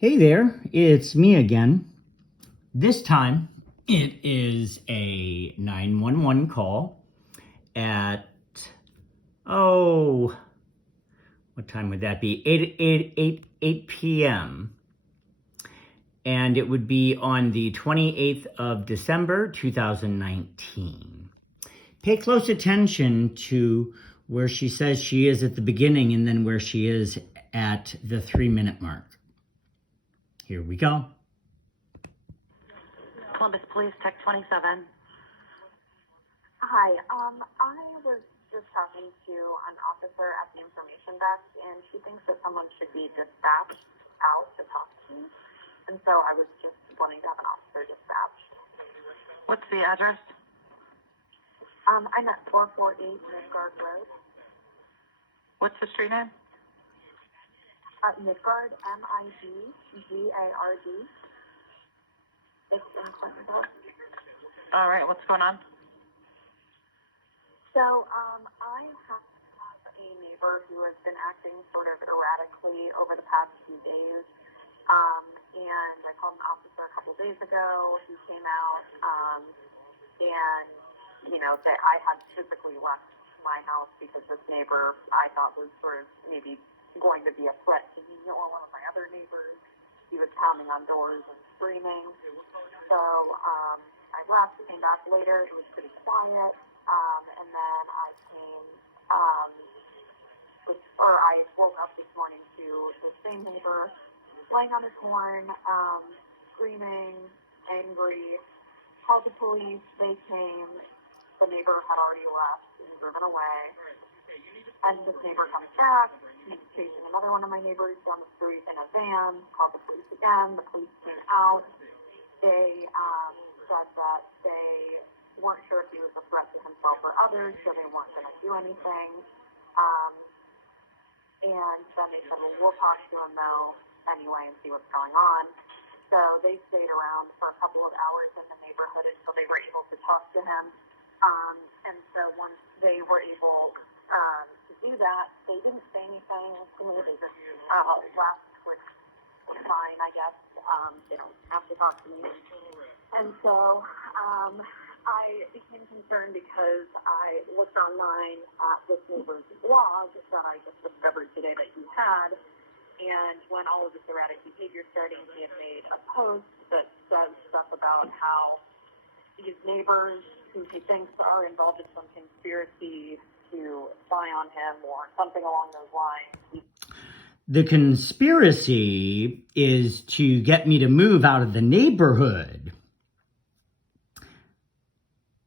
Hey there, it's me again. This time it is a 911 call at, what time would that be? 8 p.m. And it would be on the 28th of December, 2019. Pay close attention to where she says she is at the beginning and then where she is at the 3-minute mark. Here we go. Columbus Police, Tech 27. Hi, I was just talking to an officer at the information desk, and she thinks that someone should be dispatched out to talk to me. And so I was just wanting to have an officer dispatched. What's the address? I'm at 448 Midgard Road. What's the street name? Midgard, M-I-D-G-A-R-D. It's in Clintonville. All right, what's going on? So, I have a neighbor who has been acting sort of erratically over the past few days. And I called an officer a couple days ago. He came out, and, that I had physically left my house because this neighbor I thought was sort of maybe going to be a threat to me or one of my other neighbors. He was pounding on doors and screaming. So, I left, came back later. It was pretty quiet. And then I I woke up this morning to the same neighbor laying on his horn, screaming, angry. Called the police. They came. The neighbor had already left and driven away. And this neighbor comes back. He's chasing another one of my neighbors down the street in a van. Called the police again. The police came out. They said that they weren't sure if he was a threat to himself or others, so they weren't going to do anything. And then they said, well, we'll talk to him though anyway and see what's going on. So they stayed around for a couple of hours in the neighborhood until they were able to talk to him. And so once they were able to do that, they didn't say anything to me. They just left, which was fine, I guess. They don't have to talk to me. And so I became concerned because I looked online at this neighbor's blog that I just discovered today that he had. And when all of this erratic behavior started, he had made a post that says stuff about how these neighbors who he thinks are involved in some conspiracy to spy on him or something along those lines. The conspiracy is to get me to move out of the neighborhood.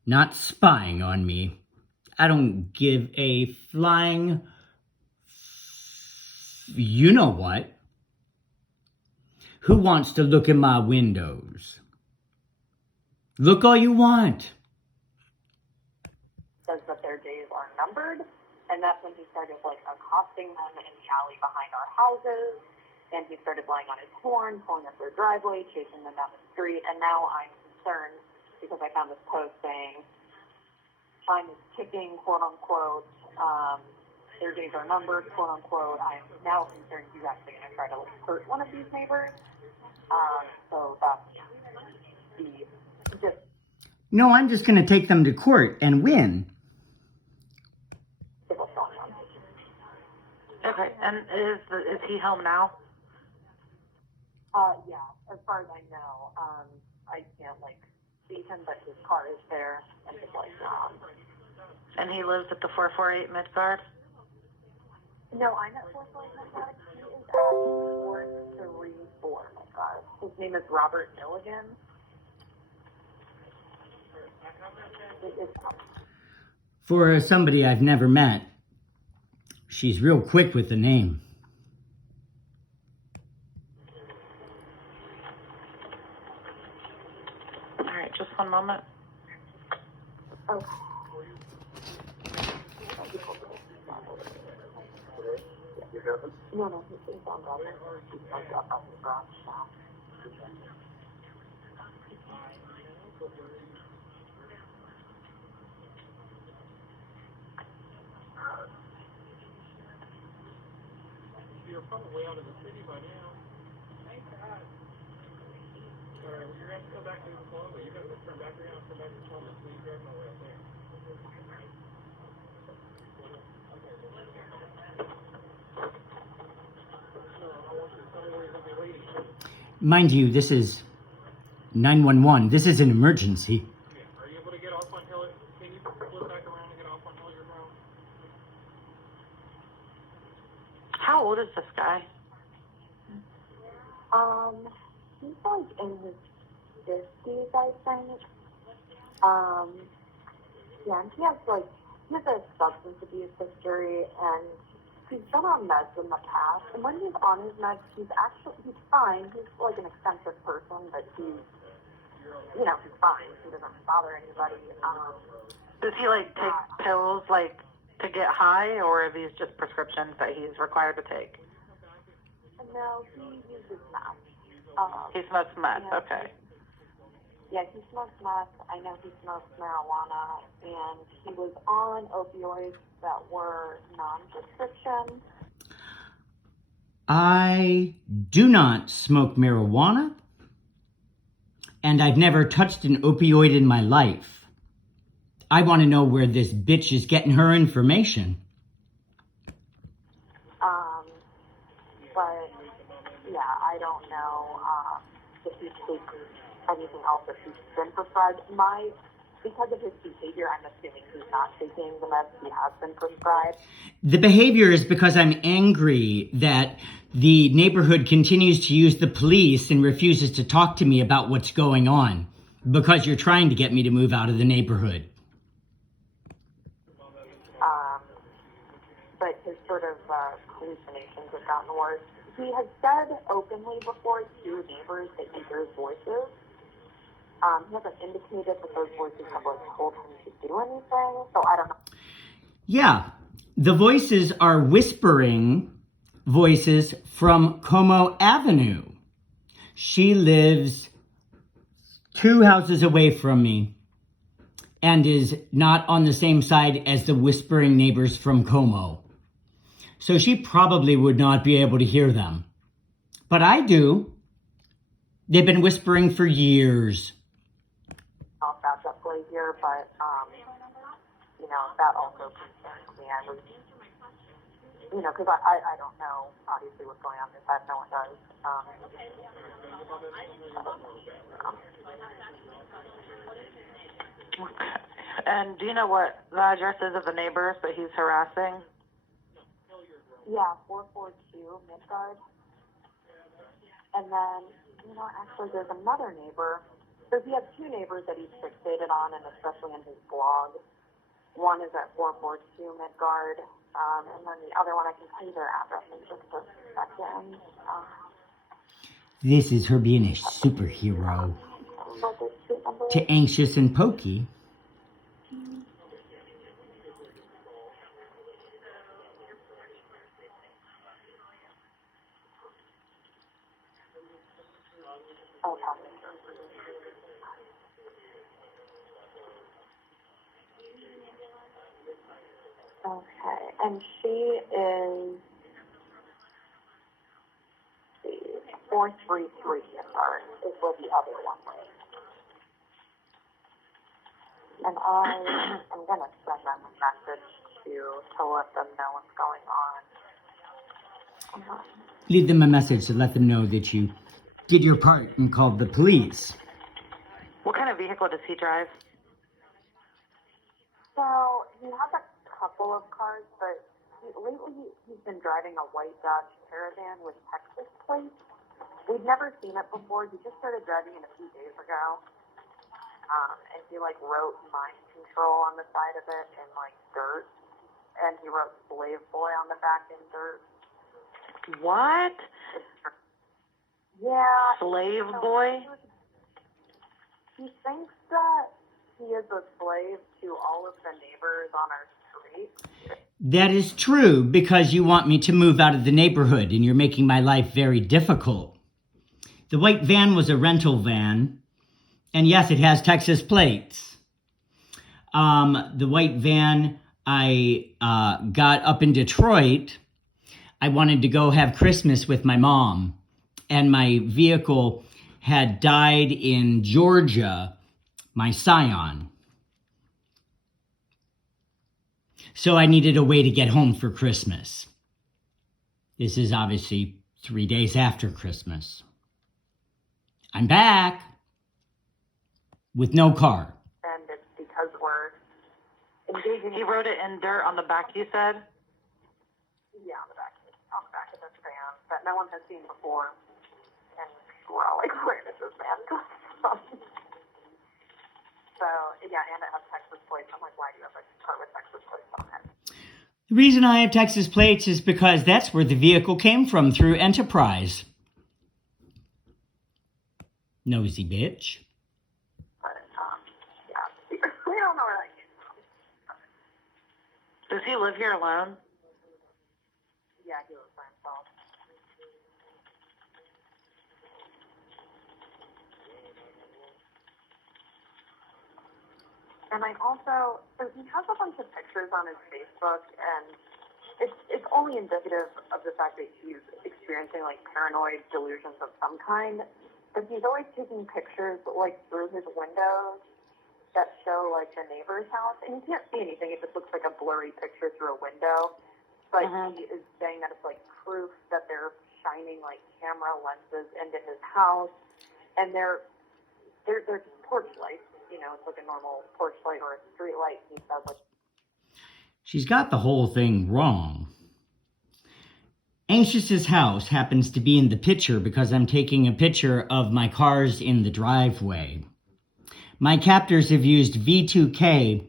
Not spying on me. I don't give a flying you know what. Who wants to look in my windows? Look all you want. Says that their days are numbered, and that's when he started accosting them in the alley behind our houses, and he started laying on his horn, pulling up their driveway, chasing them down the street, and now I'm concerned because I found this post saying time is ticking, quote unquote, their days are numbered, quote unquote. I am now concerned he's actually going to try to hurt one of these neighbors. So that's just. No, I'm just going to take them to court and win. Okay, and is he home now? Yeah, as far as I know, I can't see him, but his car is there, and his lights are on. And he lives at the 448 Midgard? No, I'm at 448 Midgard. He is at 434 Midgard. His name is Robert Milligan. For somebody I've never met, she's real quick with the name. All right, just one moment. Okay. No, he's on Robert. He's up at the garage shop. You're probably out of the city by now. Mind you, this is 911. This is an emergency. Are you able to get off on Hill? Can you flip back around and get off on Hilliard Road? How old is this guy? He's like in his 50s, I think. Yeah, and he has a substance abuse history, and he's been on meds in the past. And when he's on his meds, he's fine. He's like an eccentric person, but he's fine. He doesn't bother anybody. Does he like take pills like to get high, or are these just prescriptions that he's required to take? No, he uses meth. He smokes meth. Yeah. Okay. Yeah, he smokes meth. I know he smokes marijuana, and he was on opioids that were non-prescription. I do not smoke marijuana, and I've never touched an opioid in my life. I want to know where this bitch is getting her information. But yeah, I don't know if he takes anything else that he's been prescribed. Because of his behavior, I'm assuming he's not taking the meds he has been prescribed. The behavior is because I'm angry that the neighborhood continues to use the police and refuses to talk to me about what's going on because you're trying to get me to move out of the neighborhood. But his sort of hallucinations have gotten worse. He has said openly before to neighbors that he hears voices. He hasn't indicated that those voices have told him to do anything, so I don't know. Yeah, the voices are whispering voices from Como Avenue. She lives 2 houses away from me and is not on the same side as the whispering neighbors from Como. So she probably would not be able to hear them. But I do. They've been whispering for years. I'll catch up play here, but, that also concerns me. I was, because I don't know, obviously, what's going on in his head. No one does. And do you know what the address is of the neighbors that he's harassing? Yeah, 442 Midgard. And then, actually there's another neighbor. So he has 2 neighbors that he's fixated on, and especially in his blog. One is at 442 Midgard, and then the other one, I can tell you their address in just a second. This is her being a superhero to Anxious and Pokey. Okay, and she is 433 is where the other one was. And I'm going to send them a message to let them know what's going on. Leave them a message to let them know that you did your part and called the police. What kind of vehicle does he drive? So he has a couple of cars, but lately he's been driving a white Dodge Caravan with Texas plates. We've never seen it before. He just started driving it a few days ago. And he wrote mind control on the side of it in dirt. And he wrote slave boy on the back in dirt. What? Yeah. Slave boy? He thinks that he is a slave to all of the neighbors on our street. That is true, because you want me to move out of the neighborhood and you're making my life very difficult. The white van was a rental van, and yes, it has Texas plates. The white van I got up in Detroit. I wanted to go have Christmas with my mom, and my vehicle had died in Georgia, my scion. So I needed a way to get home for Christmas. This is obviously 3 days after Christmas. I'm back with no car. And it's because we're engaging. He wrote it in dirt on the back, you said? Yeah, on the back of this van that no one has seen before. And we're all like, where did this van come from? So, yeah, and it has Texas plates. I'm like, why do you have a car with Texas plates on it? The reason I have Texas plates is because that's where the vehicle came from, through Enterprise. Nosy bitch. But, yeah, we don't know where that came from. Does he live here alone? Yeah, he lives by himself. And I also, so he has a bunch of pictures on his Facebook, and it's only indicative of the fact that he's experiencing like paranoid delusions of some kind. But he's always taking pictures like through his windows that show like the neighbor's house, and you can't see anything. It just looks like a blurry picture through a window. But he is saying that it's like proof that they're shining like camera lenses into his house, and they're porch lights. You know, it's like a normal porch light or a street light. He says like. She's got the whole thing wrong. Anxious's house happens to be in the picture because I'm taking a picture of my cars in the driveway. My captors have used V2K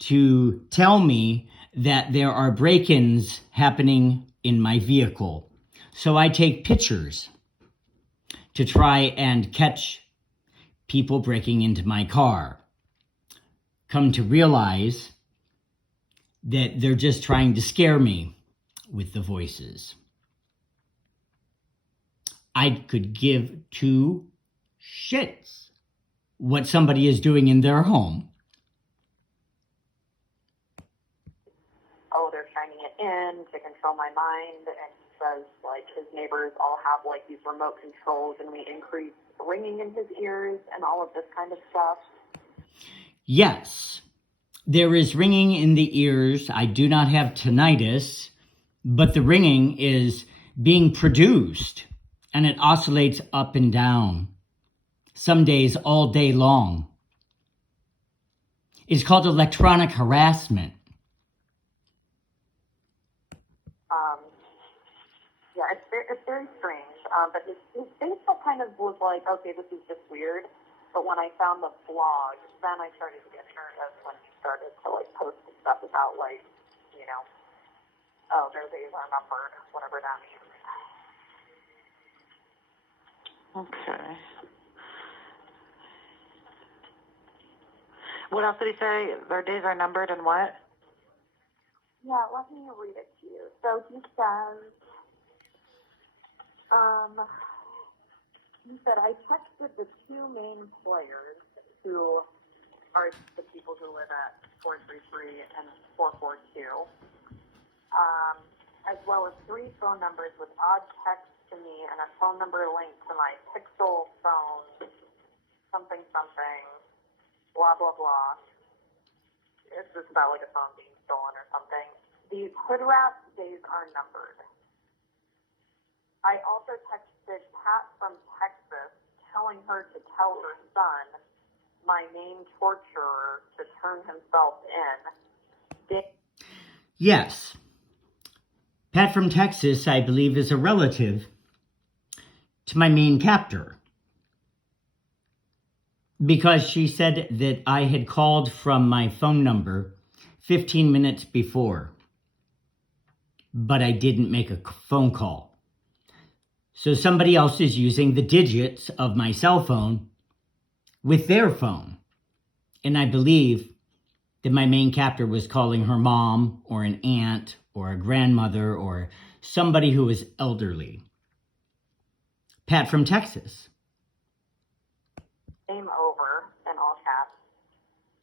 to tell me that there are break-ins happening in my vehicle. So I take pictures to try and catch people breaking into my car. Come to realize that they're just trying to scare me with the voices. I could give two shits what somebody is doing in their home. Oh, they're shining it in to control my mind, and he says like his neighbors all have like these remote controls, and we increase ringing in his ears and all of this kind of stuff. Yes, there is ringing in the ears. I do not have tinnitus, but the ringing is being produced, and it oscillates up and down, some days all day long. It's called electronic harassment. Yeah, it's very strange. But his Facebook kind of was like, okay, this is just weird. But when I found the blog, then I started to get nervous when he started to like post stuff about like, you know, oh, their days are numbered, whatever that means. Okay. What else did he say? Their days are numbered and what? Yeah, let me read it to you. So he says, he said, I texted the two main players who are the people who live at 433 and 442, as well as 3 phone numbers with odd texts to me and a phone number linked to my Pixel phone, something, blah, blah, blah. It's just about like a phone being stolen or something. The hood rat days are numbered. I also texted Pat from Texas telling her to tell her son, my main torturer, to turn himself in. Yes. Pat from Texas, I believe, is a relative to my main captor, because she said that I had called from my phone number 15 minutes before, but I didn't make a phone call. So somebody else is using the digits of my cell phone with their phone. And I believe that my main captor was calling her mom or an aunt or a grandmother or somebody who was elderly. Pat from Texas. Game over, in all caps.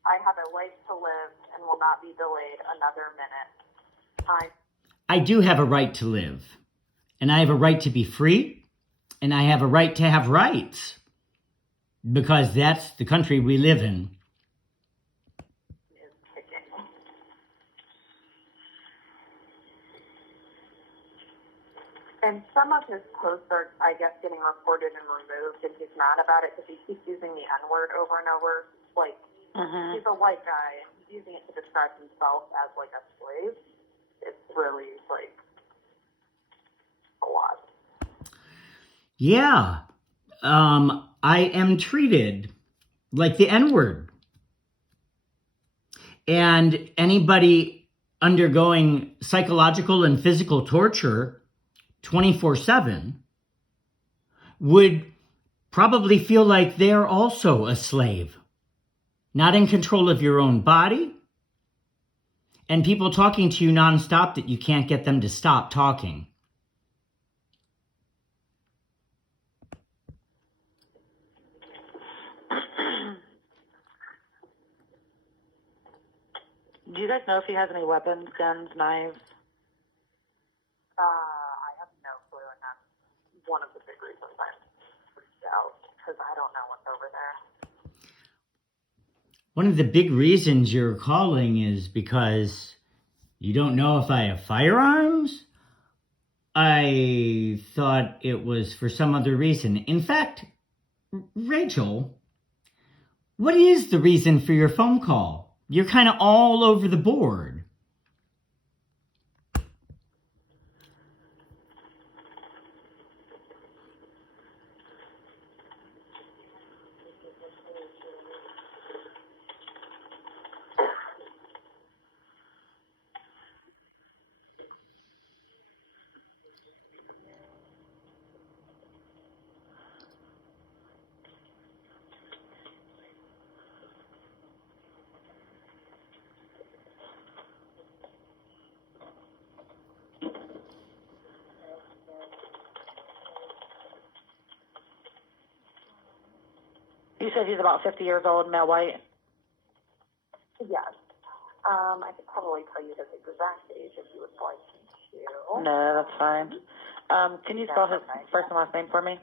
I have a life to live and will not be delayed another minute. I do have a right to live. And I have a right to be free. And I have a right to have rights. because that's the country we live in. Is kicking. And some of his posts are, I guess, getting reported and removed, and he's mad about it because he keeps using the N-word over and over. Like, he's a white guy, and he's using it to describe himself as, like, a slave. It's really, like, a lot. Yeah. I am treated like the N-word. And anybody undergoing psychological and physical torture 24/7 would probably feel like they're also a slave, not in control of your own body, and people talking to you nonstop that you can't get them to stop talking. Do you guys know if he has any weapons, guns, knives? I have no clue, and that's one of the big reasons I'm freaked out, because I don't know what's over there. One of the big reasons you're calling is because you don't know if I have firearms? I thought it was for some other reason. In fact, Rachel, what is the reason for your phone call? You're kind of all over the board. You said he's about 50 years old, male white. Yes. I could probably tell you his exact age if you would like to. No, that's fine. Can you spell his first and last name for me?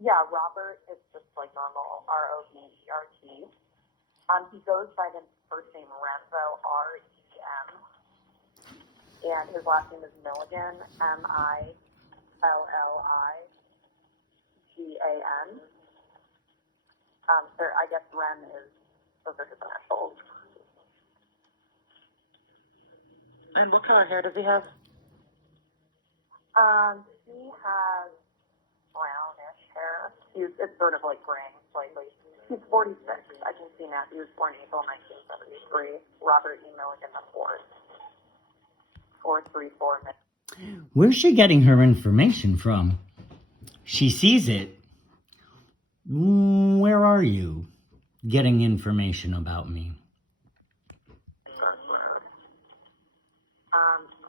Yeah, Robert is just like normal, Robert. He goes by the first name Renzo, Rem, and his last name is Milligan, Milligan. I guess Rem is, those are his initials. And what color hair does he have? He has brownish hair. It's sort of like graying slightly. He's 46. I can see now. He was born April 1973. Robert E. Milligan IV. 434. Where's she getting her information from? She sees it. Where are you getting information about me?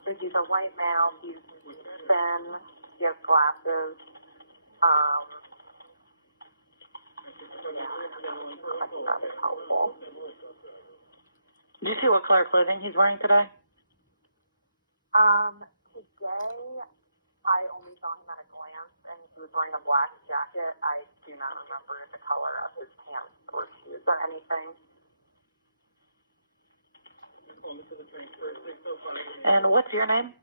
So he's a white male. He's thin. He has glasses. I think that is helpful. Do you see what color clothing he's wearing today? Today, I only saw him at a glance, and he was wearing a black jacket. I do not remember the color of his pants or shoes or anything. And what's your name?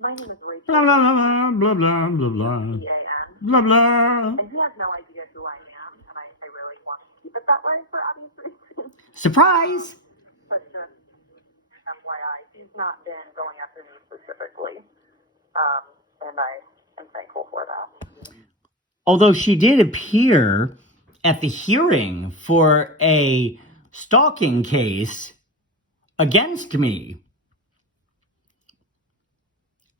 My name is Rachel. Blah, blah, blah, blah, blah, blah, blah. C-A-N. Blah, blah. And he has no idea who I am, and I really want to keep it that way for obvious reasons. Surprise! But just FYI, he's not been going after me specifically, and I am thankful for that. Although she did appear at the hearing for a stalking case against me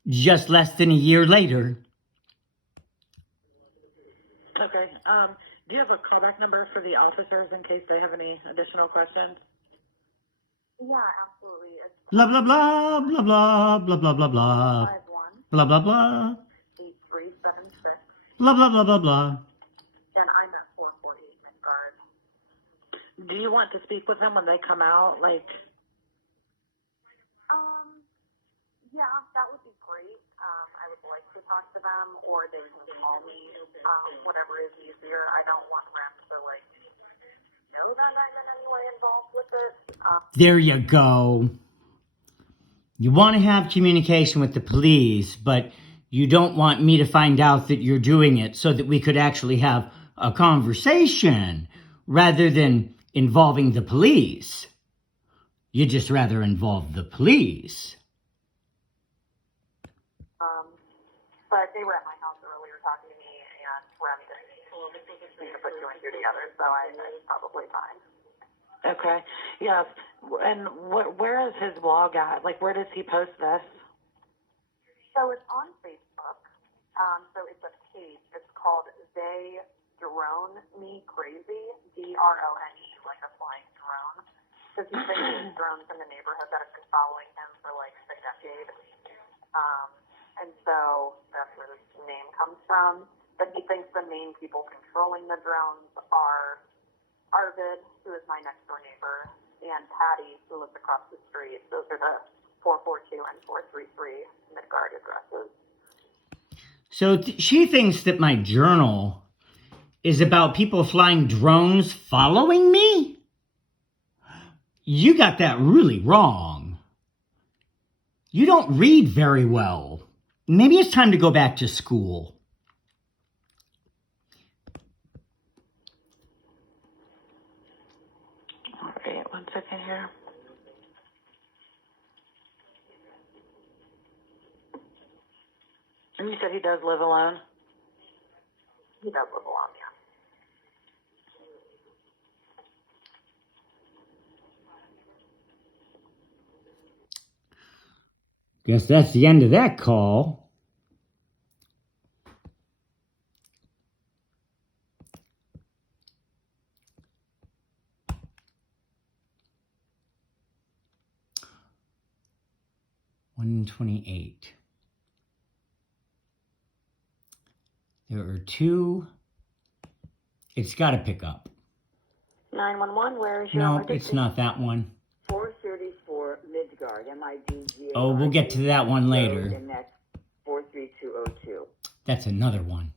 just less than a year later. Okay. Do you have a callback number for the officers in case they have any additional questions? Yeah, absolutely. It's Blah, blah, blah, blah, blah, blah, blah, blah, blah. 51 Blah, blah, blah. 8376, Blah, blah, blah, blah, blah. and I'm at 448 Midgard. Do you want to speak with them when they come out? Yeah, that would be great. I would like to talk to them, or they can call me, whatever is easier. I don't want Rem to, like, know that I'm in any way involved with it. There you go. You want to have communication with the police, but you don't want me to find out that you're doing it so that we could actually have a conversation rather than involving the police. You just rather involve the police. But they were at my house earlier talking to me, and Rem didn't seem to put two and two together, so it's probably fine. Okay. Yes. And where is his blog at? Like, where does he post this? So it's on Facebook. So it's a page. It's called They Drone Me Crazy, DRONE, like a flying drone. Because he's been seeing drones in the neighborhood that have been following him for like a decade. And so that's where this name comes from. But he thinks the main people controlling the drones are Arvid, who is my next door neighbor, and Patty, who lives across the street. Those are the 442 and 433 Midgard addresses. So she thinks that my journal is about people flying drones following me? You got that really wrong. You don't read very well. Maybe it's time to go back to school. All right, 1 second here. And you said he does live alone? He does live alone, yeah. Guess that's the end of that call. $128. There are two. It's got to pick up. 911, where is your No, emergency? it's not that one. 434 Midgard, MIDGA. Oh, we'll get to that one later. And that's 43202. That's another one.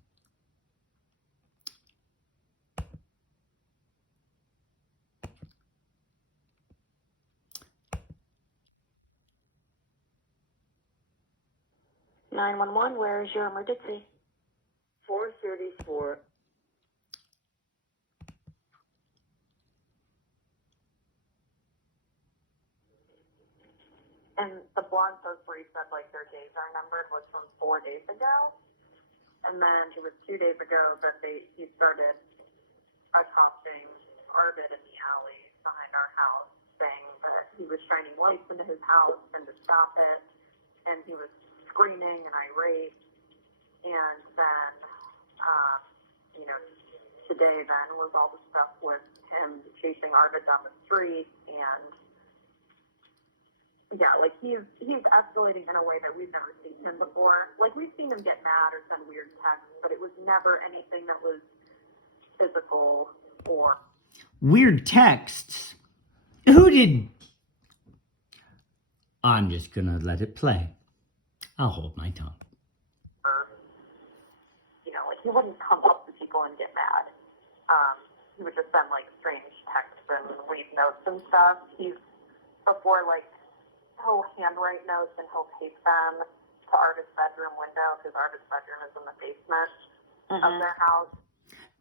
Where is your emergency? 434. And the blog post where he said, like, their days are numbered was from 4 days ago. And then it was 2 days ago that he started accosting Arvid in the alley behind our house, saying that he was shining lights into his house and to stop it. And he was screaming and irate. And then, today then was all the stuff with him chasing Arvid down the street. And yeah, like he's escalating in a way that we've never seen him before. Like, we've seen him get mad or send weird texts, but it was never anything that was physical or Weird texts? Who did... I'm just gonna let it play. I'll hold my tongue. Like, he wouldn't come up to people and get mad. He would just send, like, strange texts and leave notes and stuff. Before, like, he'll handwrite notes and he'll tape them to Arvid's bedroom window, because Arvid's bedroom is in the basement of their house.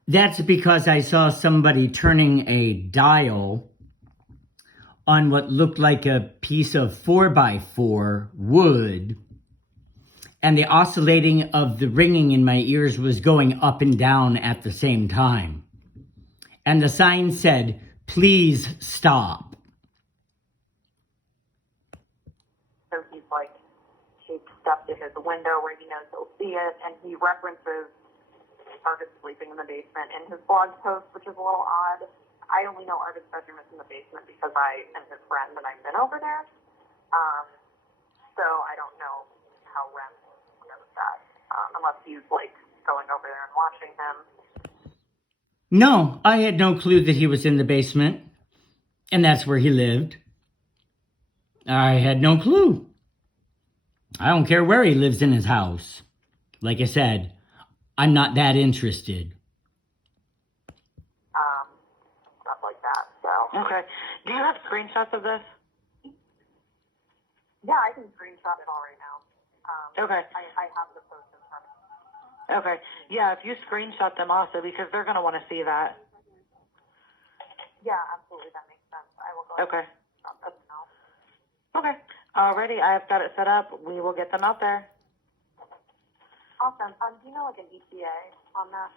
That's because I saw somebody turning a dial on what looked like a piece of 4x4 wood, and the oscillating of the ringing in my ears was going up and down at the same time. And the sign said, "Please stop." So he's, like, taped stuff to his window where he knows he'll see it, and he references Arvid sleeping in the basement in his blog post, which is a little odd. I only know Arvid's bedroom is in the basement because I am his friend and I've been over there. So I don't know how Rem knows that, unless he's, like, going over there and watching him. No, I had no clue that he was in the basement, and that's where he lived. I had no clue. I don't care where he lives in his house. Like I said, I'm not that interested. Stuff like that. So Okay. Do you have screenshots of this? yeah, I can screenshot it all right now. Okay. I have the post in front of me. Okay. Yeah, if you screenshot them also, because they're going to want to see that. Yeah, absolutely, that makes sense. I will go Okay. ahead and stop this now. Okay. Alrighty, I've got it set up. We will get them out there. Awesome. Do you know like an ETA on that?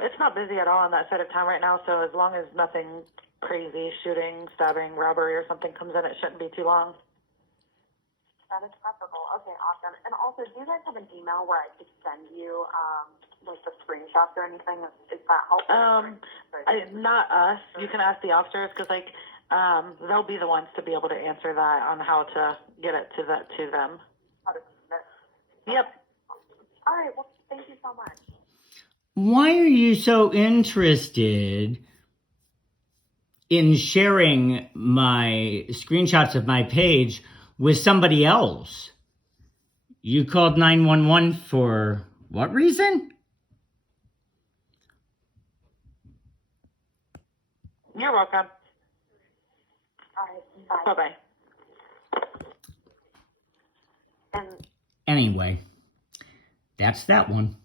It's not busy at all on that side of town right now, so as long as nothing crazy, shooting, stabbing, robbery, or something comes in, it shouldn't be too long. That is preferable. Okay, awesome. And also, do you guys have an email where I could send you like the screenshots or anything? Is that helpful? Not us. You can ask the officers because, like, they'll be the ones to be able to answer that on how to get it to them. How to submit? Yep. All right. Well, thank you so much. Why are you so interested in sharing my screenshots of my page with somebody else? You called 911 for what reason? You're welcome. All right. Bye. Bye-bye. And Anyway, that's that one.